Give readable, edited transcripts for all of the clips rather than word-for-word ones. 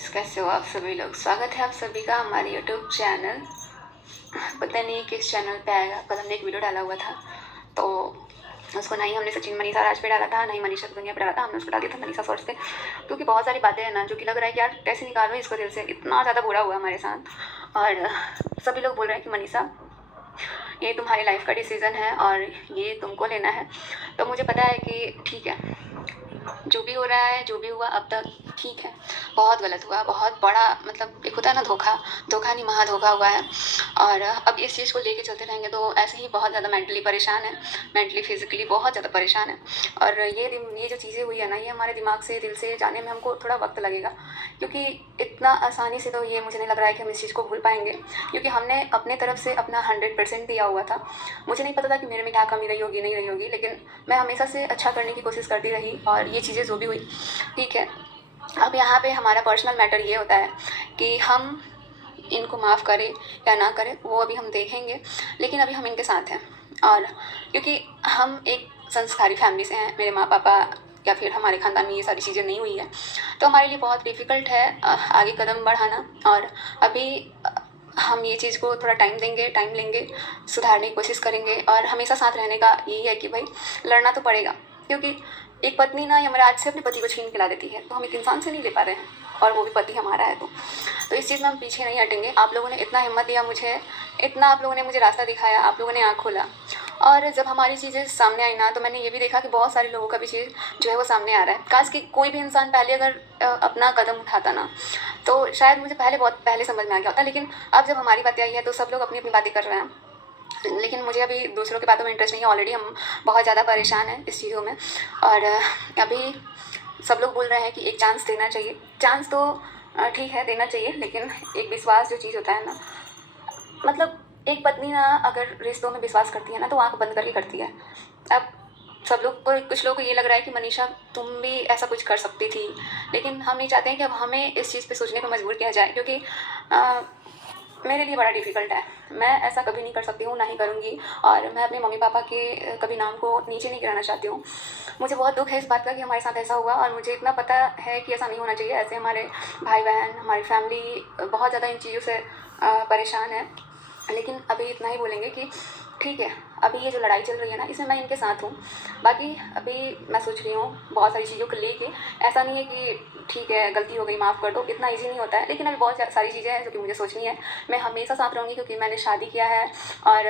Guys, कैसे हो आप सभी लोग। स्वागत है आप सभी का हमारे यूट्यूब चैनल। पता नहीं किस चैनल पे आएगा। कल हमने एक वीडियो डाला हुआ था, तो उसको ना ही हमने सचिन मनीषा राज पे डाला था, ना ही मनीषा दुनिया पे डाला था। हमने उसको डाल दिया था मनीषा शॉर्ट्स पे, क्योंकि बहुत सारी बातें हैं ना जो कि लग रहा है कि यार कैसे निकालो इसको दिल से। इतना ज़्यादा बुरा हुआ हमारे साथ, और सभी लोग बोल रहे हैं कि मनीषा ये तुम्हारी लाइफ का डिसीज़न है और ये तुमको लेना है। तो मुझे पता है कि ठीक है, जो भी हो रहा है, जो भी हुआ अब तक ठीक है। बहुत गलत हुआ, बहुत बड़ा, मतलब एक होता है ना धोखा नहीं महाधोखा हुआ है। और अब इस चीज़ को लेके चलते रहेंगे तो ऐसे ही बहुत ज़्यादा मेंटली परेशान है, मेंटली फिजिकली बहुत ज़्यादा परेशान है। और ये जो चीज़ें हुई है ना, ये हमारे दिमाग से दिल से जाने में हमको थोड़ा वक्त लगेगा, क्योंकि इतना आसानी से तो ये मुझे नहीं लग रहा है कि हम इस चीज़ को भूल पाएंगे, क्योंकि हमने अपने तरफ से अपना 100% दिया हुआ था। मुझे नहीं पता था कि मेरे में क्या कमी रही होगी नहीं रही होगी, लेकिन मैं हमेशा से अच्छा करने की कोशिश करती रही। और ये चीज़ें जो भी हुई ठीक है। अब यहाँ पे हमारा पर्सनल मैटर ये होता है कि हम इनको माफ़ करें या ना करें, वो अभी हम देखेंगे, लेकिन अभी हम इनके साथ हैं। और क्योंकि हम एक संस्कारी फैमिली से हैं, मेरे माँ पापा या फिर हमारे ख़ानदान में ये सारी चीज़ें नहीं हुई है, तो हमारे लिए बहुत डिफ़िकल्ट है आगे कदम बढ़ाना। और अभी हम ये चीज़ को थोड़ा टाइम देंगे, टाइम लेंगे, सुधारने की कोशिश करेंगे। और हमेशा साथ रहने का यही है कि भाई लड़ना तो पड़ेगा, क्योंकि एक पत्नी ना यमराज से अपने पति को छीन के ला देती है, तो हम एक इंसान से नहीं ले पा रहे हैं, और वो भी पति हमारा है। तो इस चीज़ में हम पीछे नहीं हटेंगे। आप लोगों ने इतना हिम्मत दिया मुझे, इतना आप लोगों ने मुझे रास्ता दिखाया, आप लोगों ने आँख खोला। और जब हमारी चीज़ें सामने आई ना, तो मैंने ये भी देखा कि बहुत सारे लोगों का भी चीज़ जो है वो सामने आ रहा है। काश कि कोई भी इंसान पहले अगर अपना कदम उठाता ना, तो शायद मुझे बहुत पहले समझ में आ गया होता। लेकिन अब जब हमारी बातें आई है तो सब लोग अपनी अपनी बातें कर रहे हैं, लेकिन मुझे अभी दूसरों की बातों में इंटरेस्ट नहीं है। ऑलरेडी हम बहुत ज़्यादा परेशान हैं इस चीज़ों में। और अभी सब लोग बोल रहे हैं कि एक चांस देना चाहिए। चांस तो ठीक है देना चाहिए, लेकिन एक विश्वास जो चीज़ होता है ना, मतलब एक पत्नी ना अगर रिश्तों में विश्वास करती है ना, तो आँख बंद करके करती है। अब सब लोग को, कुछ लोगों को ये लग रहा है कि मनीषा तुम भी ऐसा कुछ कर सकती थी, लेकिन हम नहीं चाहते हैं कि अब हमें इस चीज़ पे सोचने पर मजबूर किया जाए, क्योंकि मेरे लिए बड़ा डिफ़िकल्ट है। मैं ऐसा कभी नहीं कर सकती हूँ, ना ही करूँगी। और मैं अपने मम्मी पापा के कभी नाम को नीचे नहीं गिराना चाहती हूँ। मुझे बहुत दुख है इस बात का कि हमारे साथ ऐसा हुआ, और मुझे इतना पता है कि ऐसा नहीं होना चाहिए। ऐसे हमारे भाई बहन, हमारी फैमिली बहुत ज़्यादा इन चीज़ों से परेशान है। लेकिन अभी इतना ही बोलेंगे कि ठीक है, अभी ये जो लड़ाई चल रही है ना, इसमें मैं इनके साथ हूँ। बाकी अभी मैं सोच रही हूँ बहुत सारी चीज़ों को लेके। ऐसा नहीं है कि ठीक है गलती हो गई माफ़ कर दो, इतना ईजी नहीं होता है। लेकिन अभी बहुत सारी चीज़ें हैं जो कि मुझे सोचनी है। मैं हमेशा साथ रहूँगी, क्योंकि मैंने शादी किया है। और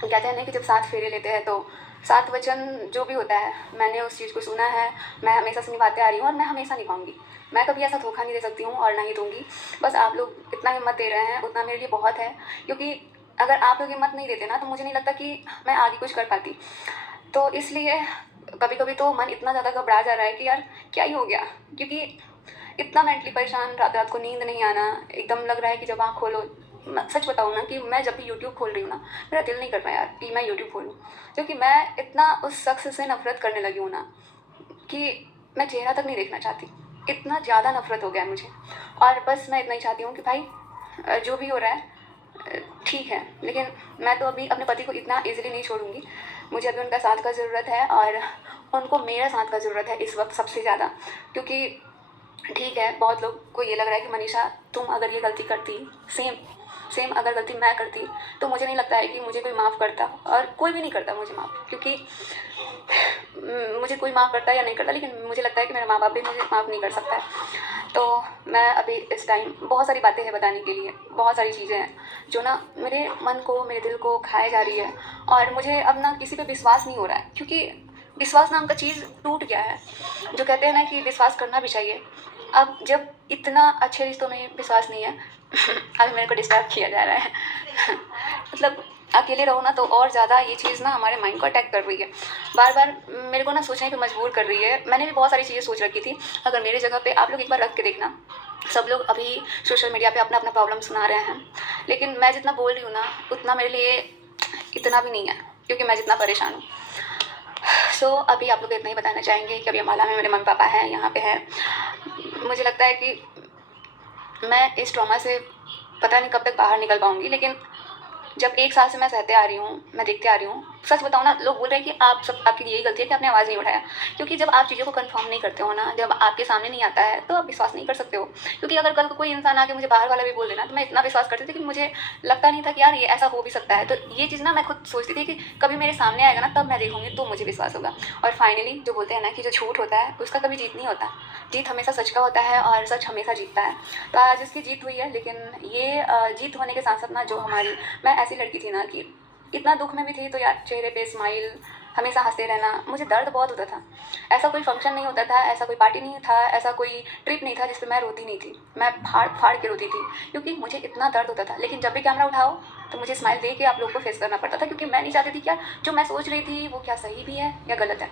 कहते हैं ना कि जब साथ फेरे लेते हैं तो 7 वचन जो भी होता है, मैंने उस चीज़ को सुना है। मैं हमेशा से निभाते आ रही हूँ, और मैं हमेशा निभाऊंगी। मैं कभी ऐसा धोखा नहीं दे सकती हूँ और ना ही दूँगी। बस आप लोग इतना हिम्मत दे रहे हैं, उतना मेरे लिए बहुत है। क्योंकि अगर आप लोग हिम्मत नहीं देते ना, तो मुझे नहीं लगता कि मैं आगे कुछ कर पाती। तो इसलिए कभी कभी तो मन इतना ज़्यादा घबरा जा रहा है कि यार क्या ही हो गया, क्योंकि इतना मेंटली परेशान, रात रात को नींद नहीं आना। एकदम लग रहा है कि जब आँख खोलो, सच बताऊँ ना कि मैं जब भी यूट्यूब खोल रही हूँ ना, मेरा दिल नहीं करता यार कि मैं यूट्यूब खोलूँ, क्योंकि मैं इतना उस शख्स से नफरत करने लगी हूँ ना कि मैं चेहरा तक नहीं देखना चाहती। इतना ज़्यादा नफरत हो गया मुझे। और बस मैं इतना ही चाहती हूँ कि भाई जो भी हो रहा है ठीक है, लेकिन मैं तो अभी अपने पति को इतना इजीली नहीं छोड़ूंगी। मुझे अभी उनका साथ का ज़रूरत है, और उनको मेरा साथ का ज़रूरत है इस वक्त सबसे ज़्यादा। क्योंकि ठीक है, बहुत लोग को ये लग रहा है कि मनीषा तुम अगर ये गलती करती, सेम अगर गलती मैं करती, तो मुझे नहीं लगता है कि मुझे कोई माफ़ करता, और कोई भी नहीं करता मुझे माफ़। क्योंकि मुझे कोई माफ़ करता या नहीं करता, लेकिन मुझे लगता है कि मेरा माँ बाप भी मुझे माफ़ नहीं कर सकता है। तो मैं अभी इस टाइम बहुत सारी बातें हैं बताने के लिए, बहुत सारी चीज़ें हैं जो ना मेरे मन को, मेरे दिल को खाए जा रही है। और मुझे अब ना किसी पे विश्वास नहीं हो रहा है, क्योंकि विश्वास नाम का चीज़ टूट गया है। जो कहते हैं ना कि विश्वास करना भी चाहिए, अब जब इतना अच्छे रिश्तों में विश्वास नहीं है अभी मेरे को डिस्टर्ब किया जा रहा है मतलब अकेले रहो ना, तो और ज़्यादा ये चीज़ ना हमारे माइंड को अटैक कर रही है, बार बार मेरे को ना सोचने पे मजबूर कर रही है। मैंने भी बहुत सारी चीज़ें सोच रखी थी। अगर मेरे जगह पे आप लोग एक बार रख के देखना, सब लोग अभी सोशल मीडिया पे अपना अपना प्रॉब्लम सुना रहे हैं, लेकिन मैं जितना बोल रही हूँ ना, उतना मेरे लिए इतना भी नहीं है, क्योंकि मैं जितना परेशान हूँ। अभी आप लोग इतना ही बताना चाहेंगे कि अभी अम्बाला में मेरे मम्मी पापा हैं, यहाँ पे है। मुझे लगता है कि मैं इस ट्रॉमा से पता नहीं कब तक बाहर निकल पाऊँगी, लेकिन जब 1 साल से मैं सहते आ रही हूँ, मैं देखते आ रही हूँ सच बताऊँ ना, लोग बोल रहे हैं कि आप सब आपकी यही गलती है कि आपने आवाज़ नहीं उठाया, क्योंकि जब आप चीज़ों को कंफर्म नहीं करते हो ना, जब आपके सामने नहीं आता है तो आप विश्वास नहीं कर सकते हो। क्योंकि अगर कल को कोई इंसान आके मुझे बाहर वाला भी बोल देना, तो मैं इतना विश्वास करती थी कि मुझे लगता नहीं था कि यार ये ऐसा हो भी सकता है। तो ये चीज़ ना मैं खुद सोचती थी कि कभी मेरे सामने आएगा ना, तब मैं देखूँगी तो मुझे विश्वास होगा। और फाइनली जो बोलते हैं ना कि जो झूठ होता है उसका कभी जीत नहीं होता, जीत हमेशा सच का होता है और सच हमेशा जीतता है। तो आज उसकी जीत हुई है, लेकिन ये जीत होने के साथ साथ ना, जो हमारी, मैं ऐसी लड़की थी ना कि इतना दुख में भी थी तो यार चेहरे पे स्माइल, हमेशा हंसते रहना। मुझे दर्द बहुत होता था, ऐसा कोई फंक्शन नहीं होता था, ऐसा कोई पार्टी नहीं था, ऐसा कोई ट्रिप नहीं था जिस पे मैं रोती नहीं थी। मैं फाड़ फाड़ के रोती थी क्योंकि मुझे इतना दर्द होता था। लेकिन जब भी कैमरा उठाओ तो मुझे स्माइल दे के आप लोग को फेस करना पड़ता था, क्योंकि मैं नहीं चाहती थी क्या जो मैं सोच रही थी वो क्या सही भी है या गलत है।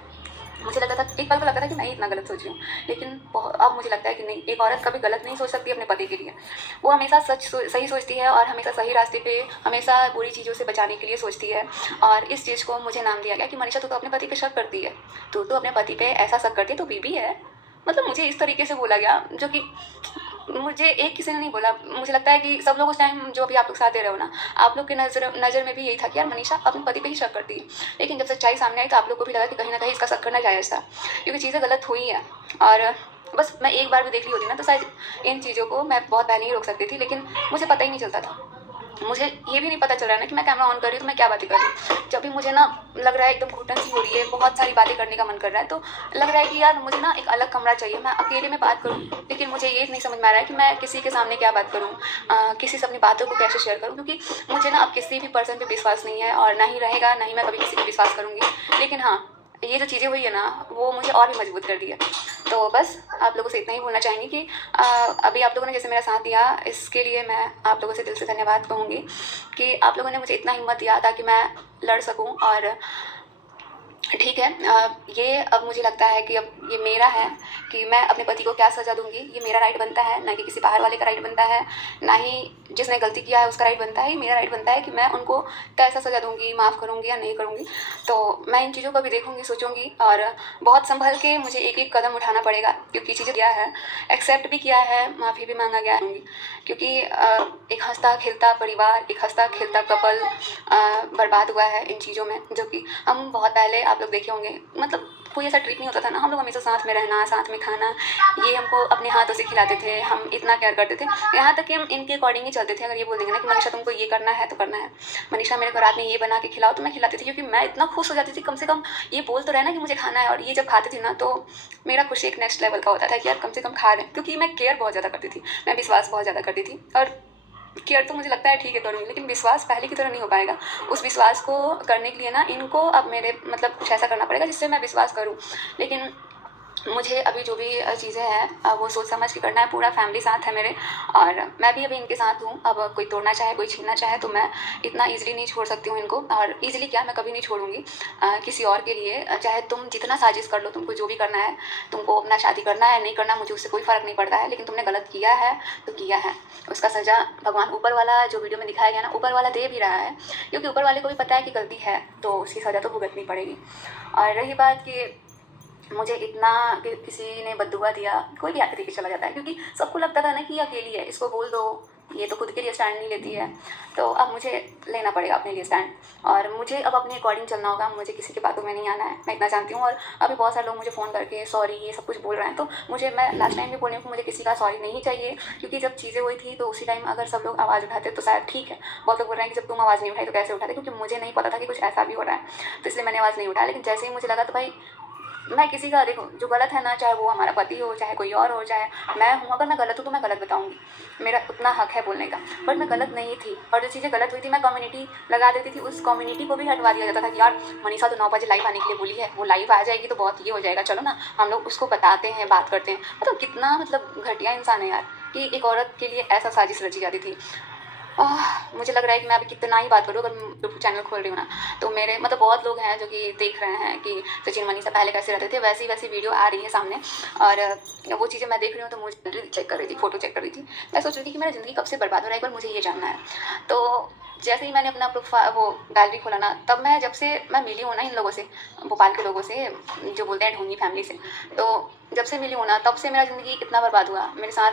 मुझे लगता था, एक पल को लगता था कि नहीं इतना गलत सोच रही हूँ, लेकिन अब मुझे लगता है कि नहीं, एक औरत कभी गलत नहीं सोच सकती अपने पति के लिए। वो हमेशा सही सोचती है और हमेशा सही रास्ते पे, हमेशा बुरी चीज़ों से बचाने के लिए सोचती है। और इस चीज़ को मुझे नाम दिया गया कि मनीषा, तू तो अपने पति पे शक करती है, तू तो अपने पति पे ऐसा शक करती है, तो बीबी है। मतलब मुझे इस तरीके से बोला गया, जो कि मुझे एक किसी ने नहीं बोला। मुझे लगता है कि सब लोग उस टाइम जो भी आप लोग साथ दे रहे हो ना, आप लोग की नज़र में भी यही था कि यार मनीषा अपने पति पे ही शक करती है। लेकिन जब सच्चाई सामने आई तो आप लोग को भी लगा कि कहीं ना कहीं इसका शक करना जायज़ था, क्योंकि चीज़ें गलत हुई हैं। और बस मैं एक बार भी देख ली होती ना तो शायद इन चीज़ों को मैं बहुत पहले ही रोक सकती थी, लेकिन मुझे पता ही नहीं चलता था। मुझे ये भी नहीं पता चल रहा है ना कि मैं कैमरा ऑन कर रही हूँ तो मैं क्या बातें कर रही हूँ। जब भी मुझे ना लग रहा है एकदम घुटन सी हो रही है, बहुत सारी बातें करने का मन कर रहा है, तो लग रहा है कि यार मुझे ना एक अलग कमरा चाहिए, मैं अकेले में बात करूँ। लेकिन मुझे ये नहीं समझ में आ रहा है कि मैं किसी के सामने क्या बात करूँ, किसी से अपनी बातों को कैसे शेयर करूँ, क्योंकि मुझे ना अब किसी भी पर्सन पे विश्वास नहीं है और ना ही रहेगा, ना ही मैं कभी किसी पे विश्वास करूँगी। लेकिन हाँ, ये जो चीज़ें हुई है ना, वो मुझे और भी मजबूत कर दी है। तो बस आप लोगों से इतना ही बोलना चाहेंगी कि अभी आप लोगों ने जैसे मेरा साथ दिया, इसके लिए मैं आप लोगों से दिल से धन्यवाद कहूँगी कि आप लोगों ने मुझे इतना हिम्मत दिया ताकि मैं लड़ सकूँ। और ठीक है, ये अब मुझे लगता है कि अब ये मेरा है कि मैं अपने पति को क्या सज़ा दूँगी। ये मेरा राइट बनता है, ना कि किसी बाहर वाले का राइट बनता है, ना ही जिसने गलती किया है उसका राइट बनता है। ये मेरा राइट बनता है कि मैं उनको कैसा सज़ा दूँगी, माफ़ करूँगी या नहीं करूँगी। तो मैं इन चीज़ों को भी देखूँगी, सोचूँगी, और बहुत संभल के मुझे एक एक कदम उठाना पड़ेगा, क्योंकि चीज़ें क्या है, एक्सेप्ट भी किया है, माफ़ी भी मांगा गया है। क्योंकि एक हंसता खेलता परिवार, एक हंसता खेलता कपल बर्बाद हुआ है इन चीज़ों में, जो कि हम बहुत पहले आप लोग देखे होंगे। मतलब कोई ऐसा ट्रिप नहीं होता था ना, हम लोग हमेशा साथ में रहना, साथ में खाना, ये हमको अपने हाथों से खिलाते थे, हम इतना केयर करते थे। यहाँ तक कि हम इनके अकॉर्डिंग ही चलते थे। अगर ये बोल देंगे ना कि मनीषा तुमको ये करना है तो करना है, मनीषा मेरे को रात में ये बना के खिलाओ, तो मैं खिलाती थी, क्योंकि मैं इतना खुश हो जाती थी, कम से कम ये बोल तो रहे ना कि मुझे खाना है। और ये जब खाती थी ना तो मेरा खुशी एक नेक्स्ट लेवल का होता था कि यार कम से कम खा रहे हैं, क्योंकि मैं केयर बहुत ज़्यादा करती थी, मैं विश्वास बहुत ज़्यादा करती थी। और केयर तो मुझे लगता है ठीक है करूँगी, लेकिन विश्वास पहले की तरह नहीं हो पाएगा। उस विश्वास को करने के लिए ना इनको अब मेरे मतलब कुछ ऐसा करना पड़ेगा जिससे मैं विश्वास करूँ। लेकिन मुझे अभी जो भी चीज़ें हैं वो सोच समझ के करना है। पूरा फैमिली साथ है मेरे, और मैं भी अभी इनके साथ हूँ। अब कोई तोड़ना चाहे, कोई छीनना चाहे, तो मैं इतना ईजिली नहीं छोड़ सकती हूँ इनको। और ईजिली क्या, मैं कभी नहीं छोड़ूंगी किसी और के लिए। चाहे तुम जितना साजिश कर लो, तुमको जो भी करना है, तुमको अपना शादी करना है नहीं करना, मुझे उससे कोई फ़र्क नहीं पड़ता है। लेकिन तुमने गलत किया है तो किया है, उसका सज़ा भगवान ऊपर वाला, जो वीडियो में दिखाया गया ना, ऊपर वाला दे भी रहा है, क्योंकि ऊपर वाले को भी पता है कि गलती है तो उसकी सज़ा तो भुगतनी पड़ेगी। और रही बात कि मुझे इतना कि किसी ने बद्दुआ दिया, कोई भी आके देके चला जाता है, क्योंकि सबको लगता था ना कि ये अकेली है, इसको बोल दो, ये तो खुद के लिए स्टैंड नहीं लेती है। तो अब मुझे लेना पड़ेगा अपने लिए स्टैंड, और मुझे अब अपने अकॉर्डिंग चलना होगा। मुझे किसी की बातों में नहीं आना है, मैं इतना जानती हूँ। और अभी बहुत सारे लोग मुझे फ़ोन करके सॉरी ये सब कुछ बोल रहे हैं, तो मैं लास्ट टाइम भी बोल रही हूँ कि मुझे किसी का सॉरी नहीं चाहिए, क्योंकि जब चीज़ें हुई थी तो उसी टाइम अगर सब लोग आवाज़ उठाते तो शायद ठीक है। बहुत लोग बोल रहे हैं कि जब तुम आवाज़ नहीं उठाई तो कैसे उठाते, क्योंकि मुझे नहीं पता था कि कुछ ऐसा भी हो रहा है, तो इसलिए मैंने आवाज़ नहीं उठाया। लेकिन जैसे ही मुझे लगा तो भाई मैं किसी का, देखो जो गलत है ना, चाहे वो हमारा पति हो, चाहे कोई और हो, चाहे मैं हूँ, अगर मैं गलत हूँ तो मैं गलत बताऊँगी, मेरा उतना हक है बोलने का। बट मैं गलत नहीं थी, और जो चीज़ें गलत हुई थी मैं कम्युनिटी लगा देती थी, उस कम्युनिटी को भी हटवा दिया जाता था कि यार मनीषा तो 9 बजे लाइव आने के लिए बोली है, वो लाइव आ जाएगी तो बहुत ये हो जाएगा, चलो ना हम लोग उसको बताते हैं, बात करते हैं। मतलब कितना मतलब घटिया इंसान है यार, कि एक औरत के लिए ऐसा साजिश रची जाती थी। मुझे लग रहा है कि मैं अभी कितना ही बात करूँ, अगर यूट्यूब चैनल खोल रही हूँ ना, तो मेरे मतलब बहुत लोग हैं जो कि देख रहे हैं कि सचिन मनीषा पहले कैसे रहते थे, वैसी वैसी वीडियो आ रही है सामने। और वो चीज़ें मैं देख रही हूँ तो मुझे चेक कर रही थी, फ़ोटो चेक कर रही थी। मैं सोच रही थी कि मेरा ज़िंदगी कब से बर्बाद हो रहा है, एक बार मुझे ये जानना है। तो जैसे ही मैंने अपना वो गैलरी खोला ना, तब मैं जब से मैं मिली हूँ ना इन लोगों से, भोपाल के लोगों से, जो बोलते हैं ढोंगी फैमिली से, तो जब से मिली हूँ ना तब से मेरा ज़िंदगी इतना बर्बाद हुआ मेरे साथ,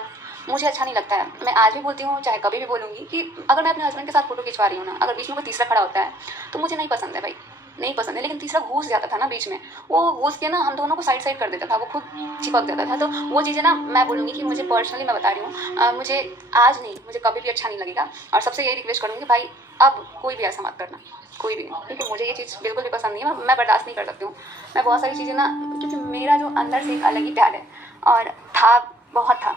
मुझे अच्छा नहीं लगता है। मैं आज भी बोलती हूँ, चाहे कभी भी बोलूँगी, कि अगर मैं अपने हस्बैंड के साथ फ़ोटो खिंचवा रही हूँ ना, अगर बीच में कोई तीसरा खड़ा होता है तो मुझे नहीं पसंद है भाई। नहीं पसंद है, लेकिन तीसरा घुस जाता था ना बीच में, वो घुस के ना हम दोनों को साइड साइड कर देता था, वो खुद चिपक जाता था। तो वो चीज़ें ना मैं बोलूँगी कि मुझे पर्सनली मैं बता रही हूँ, मुझे आज नहीं, मुझे कभी भी अच्छा नहीं लगेगा। और सबसे यही रिक्वेस्ट करूँगी भाई, अब कोई भी ऐसा मत करना, कोई भी नहीं, क्योंकि मुझे ये चीज़ बिल्कुल भी पसंद नहीं है, मैं बर्दाश्त नहीं कर सकती हूँ। मैं बहुत सारी चीज़ें ना, क्योंकि मेरा जो अंदर से एक अलग ही प्यार है और था, बहुत था।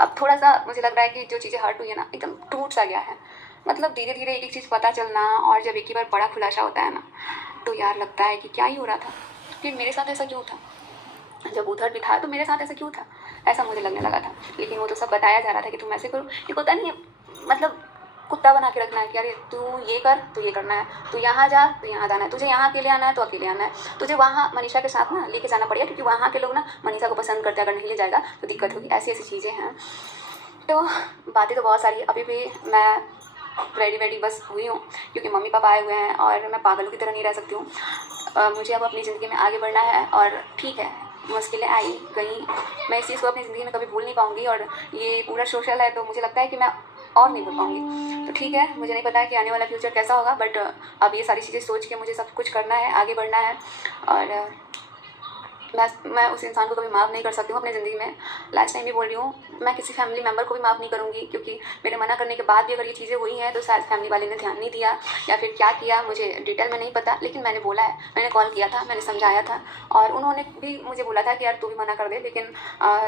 अब थोड़ा-सा मुझे लग रहा है कि जो चीज़ें हर्ट हुई है ना, एकदम टूट सा गया है। मतलब धीरे-धीरे एक-एक चीज़ पता चलना, और जब एक ही बार बड़ा खुलासा होता है ना, तो यार लगता है कि क्या ही हो रहा था? कि मेरे साथ ऐसा क्यों था? जब उधर भी था तो मेरे साथ ऐसा क्यों था? ऐसा मुझे लगने लगा था। लेकिन वो तो सब बताया जा रहा था कि तुम ऐसे करो, एक होता नहीं है, मतलब कुत्ता बना के रखना है कि अरे तू ये कर, तो ये करना है, तू यहाँ जा तो यहाँ जाना है, तुझे यहाँ अकेले आना है तो अकेले आना है, तुझे वहाँ मनीषा के साथ ना लेके जाना पड़ेगा, क्योंकि वहाँ के लोग ना मनीषा को पसंद करते हैं, अगर नहीं ले जाएगा तो दिक्कत होगी। ऐसी-ऐसी चीज़ें हैं। तो बातें तो बहुत सारी, अभी भी मैं रेडी बस हुई हूँ, क्योंकि मम्मी पापा आए हुए हैं और मैं पागलों की तरह नहीं रह सकती हूँ। मुझे अब अपनी ज़िंदगी में आगे बढ़ना है, और ठीक है, मुश्किलें आई गई, मैं इस चीज़ को अपनी ज़िंदगी में कभी भूल नहीं पाऊँगी। और ये पूरा सोशल है तो मुझे लगता है कि मैं और नहीं भूल पाऊँगी। तो ठीक है, मुझे नहीं पता है कि आने वाला फ्यूचर कैसा होगा, बट अब ये सारी चीज़ें सोच के मुझे सब कुछ करना है, आगे बढ़ना है। और मैं उस इंसान को कभी माफ़ नहीं कर सकती हूँ अपनी ज़िंदगी में। लास्ट टाइम भी बोल रही हूँ, मैं किसी फैमिली मेम्बर को भी माफ़ नहीं करूँगी, क्योंकि मेरे मना करने के बाद भी अगर ये चीज़ें हुई हैं तो शायद फैमिली वाले ने ध्यान नहीं दिया, या फिर क्या किया मुझे डिटेल में नहीं पता। लेकिन मैंने बोला है, मैंने कॉल किया था, मैंने समझाया था, और उन्होंने भी मुझे बोला था कि यार तू भी मना कर दे। लेकिन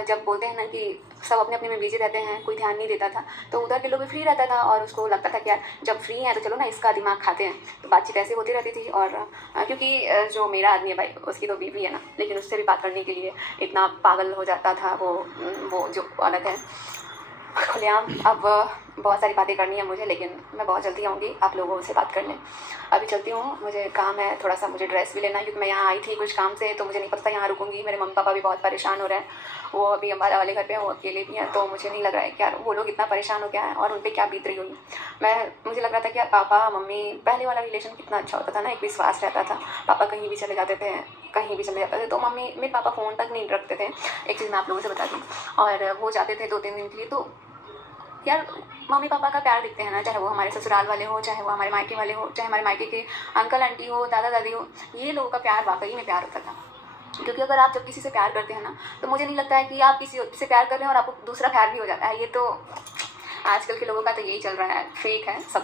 जब बोलते हैं ना कि सब अपने अपने में बिजी रहते हैं, कोई ध्यान नहीं देता था, तो उधर के लोग भी फ्री रहता था, और उसको लगता था कि यार जब फ्री हैं तो चलो ना इसका दिमाग खाते हैं। तो बातचीत ऐसे होती रहती थी। और क्योंकि जो मेरा आदमी है भाई, उसकी तो बीवी है ना, लेकिन उससे भी बात करने के लिए इतना पागल हो जाता था वो जो अलग है खुलेआम। अब बहुत सारी बातें करनी है मुझे, लेकिन मैं बहुत जल्दी आऊँगी आप लोगों से बात करने। अभी चलती हूँ, मुझे काम है थोड़ा सा, मुझे ड्रेस भी लेना है, क्योंकि मैं यहाँ आई थी कुछ काम से, तो मुझे नहीं पता था यहाँ रुकूँगी। मेरे मम्मी पापा भी बहुत परेशान हो रहे हैं, वो अभी अम्बाला वाले घर पे हैं, वो अकेले भी हैं, तो मुझे नहीं लग रहा है कि यार वो लोग इतना परेशान हो गया है और उन पर क्या बीत रही होगी। मुझे लग रहा था कि यार पापा मम्मी, पहले वाला रिलेशन कितना अच्छा होता था ना, एक विश्वास रहता था। पापा कहीं भी चले जाते थे, कहीं भी चले जाते थे, तो मम्मी, मेरे पापा फ़ोन तक नहीं रखते थे। एक चीज़ मैं आप लोगों से बता दूँ, और वो जाते थे 2-3 दिन के लिए, तो यार मम्मी पापा का प्यार दिखते हैं ना, चाहे वो हमारे ससुराल वाले हो, चाहे वो हमारे मायके वाले हो, चाहे हमारे मायके के अंकल आंटी हो, दादा दादी हो, ये लोगों का प्यार वाकई में प्यार होता था। क्योंकि अगर आप जब किसी से प्यार करते हैं ना, तो मुझे नहीं लगता है कि आप किसी से प्यार कर रहे हैं और आपको दूसरा प्यार भी हो जाता है। ये तो आजकल के लोगों का तो यही चल रहा है, फेक है सब।